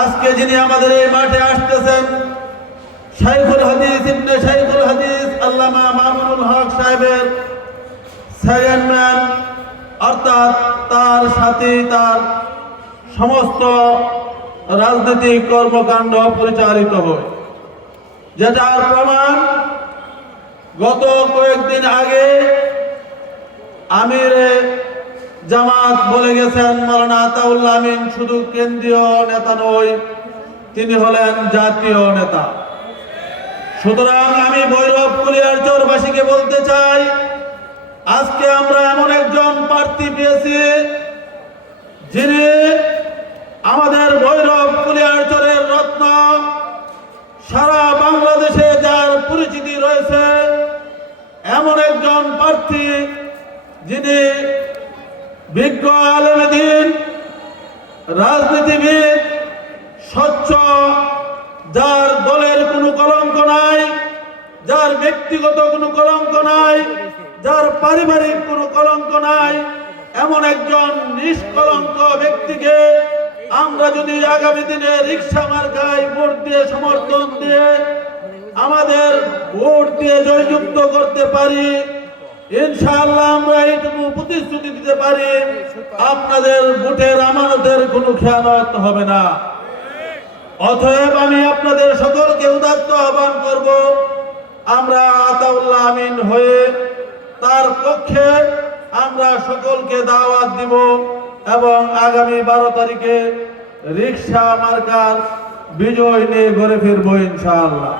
আজকে যিনি আমাদের এই মাঠে আসতেছেন, শাইখুল হাদিস ইবনে শাইখুল হাদিস আল্লামা মামুনুল হক সাহেবের সেকেন্ড ম্যান অর্থাৎ তার সাথে, তার সমস্ত রাজনৈতিক কর্মকাণ্ড পরিচালিত হয়। যেটার প্রমাণ গত কয়েকদিন আগে আমির জামাত বলে গেছেন মৌলানা আতাউল্লাহ আমিন শুধু কেন্দ্রীয় নেতা নয় তিনি হলেন জাতীয় নেতা। সুতরাং আমি ভৈরব কুলিয়ার চোরবাসীকে বলতে চাই, আজকে আমরা এমন একজন প্রার্থী পেয়েছি, যিনি আমাদের ভৈরব কুলিয়ার চরের রত্ন। সারা বাংলাদেশে যার পরিচিতি রয়েছে, এমন একজন প্রার্থী যিনি বিজ্ঞ আলমদিন রাজনীতিবিদ, স্বচ্ছ, যার দলের কোনো কলঙ্ক নাই, যার ব্যক্তিগত কোনো কলঙ্ক নাই, যার পারিবারিক কোনো কলঙ্ক নাই, এমন একজন নিষ্কলঙ্ক ব্যক্তিকে আমরা যদি আগামী দিনে রিক্সা মার্কায় ভোট দিয়ে সমর্থন দিয়ে আমাদের ভোট দিয়ে জয়যুক্ত করতে পারি ইনশাআল্লাহ আমরা এইটুকু প্রতিশ্রুতি দিতে পারি, আপনাদের ভোটের আমানতের কোনো হবে না। অতএব আমি আপনাদের সকলকে উদাত্ত আহ্বান আমরা আমিন হয়ে তার পক্ষে আমরা সকলকে দাওয়াত দিব এবং আগামী বারো তারিখে রিক্সা মার্কার বিজয় নিয়ে ঘরে ফিরবো ইনশাআল্লাহ।